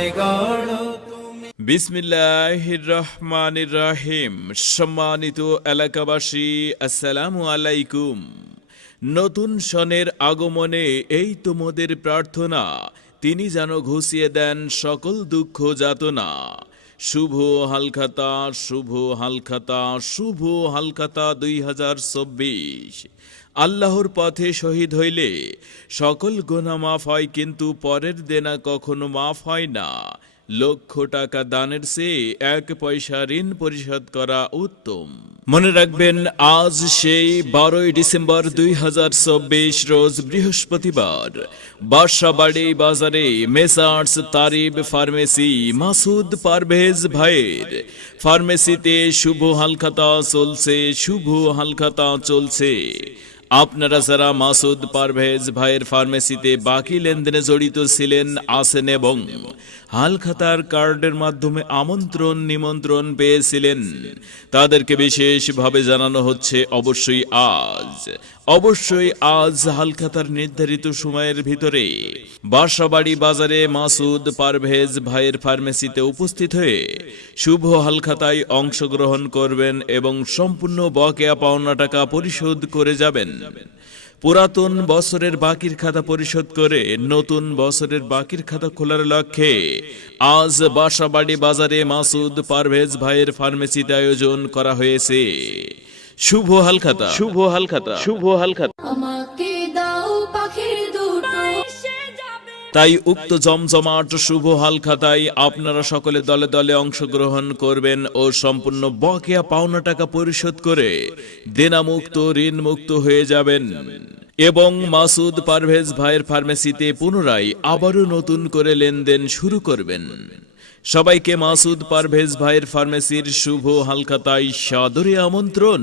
আমায় গড়ো। বিসমিল্লাহির রহমানির রহিম। সম্মানিত এলাকাবাসী, আসসালামু আলাইকুম। নতুন সনের আগমনে এই তোমাদের প্রার্থনা, তিনি যেন ঘুষিয়ে দেন সকল দুঃখ যাতনা। শুভ হালখাতা, শুভ হালখাতা, শুভ হালখাতা 2024। আল্লাহর পথে শহীদ হইলে সকল গুনাহ মাফ হয়, কিন্তু পরের দেনা কখনো মাফ হয় না। লক্ষ টাকা দানের চেয়ে 1 পয়সা ঋণ পরিশোধ করা উত্তম। মনে রাখবেন, আজ সেই 12 ডিসেম্বর 2024 রোজ বৃহস্পতিবার, বাসাবাড়ি বাজারে মেসার্স তারিব ফার্মেসি মাসুদ পারভেজ ভাইয়ের ফার্মেসিতে শুভ হালখাতা চলছে, শুভ হালখাতা চলছে। আপনারা যারা মাসুদ পারভেজ ভাইয়ের ফার্মেসিতে বাকি লেনদেনে জড়িত ছিলেন, আছেন এবং হালখাতার কার্ডের মাধ্যমে আমন্ত্রণ নিমন্ত্রণ পেয়েছিলেন, তাদেরকে বিশেষভাবে জানানো হচ্ছে অবশ্যই আজ হালখাতার নির্ধারিত সময়ের ভিতরে বাসাবাড়ি বাজারে মাসুদ পারভেজ ভাইয়ের ফার্মেসিতে উপস্থিত হয়ে শুভ হালখাতায় অংশগ্রহণ করবেন এবং সম্পূর্ণ বকেয়া পাওনা টাকা পরিশোধ করে যাবেন। পুরাতন বছরের বাকির খাতা পরিশোধ করে নতুন বছরের বাকির খাতা খোলার লক্ষ্যে আজ বাসাবাড়ি বাজারে মাসুদ পারভেজ ভাইয়ের ফার্মেসিতে আয়োজন করা হয়েছে শুভ হালখাতা, শুভ হালখাতা, শুভ হালখাতা। আমাকে দাও পাখির দুটো। তাই উক্ত জমজমাট শুভ হালখাতায় আপনারা সকলে দলে দলে অংশগ্রহণ করবেন ও সম্পূর্ণ বকেয়া পাওনা টাকা পরিশোধ করে দেনামুক্ত, ঋণমুক্ত হয়ে যাবেন এবং মাসুদ পারভেজ ভাইয়ের ফার্মেসিতে পুনরায় আবারও নতুন করে লেনদেন শুরু করবেন। সবাইকে মাসুদ পারভেজ ভাইয়ের ফার্মেসির শুভ হালখাতায় সাদরে আমন্ত্রণ।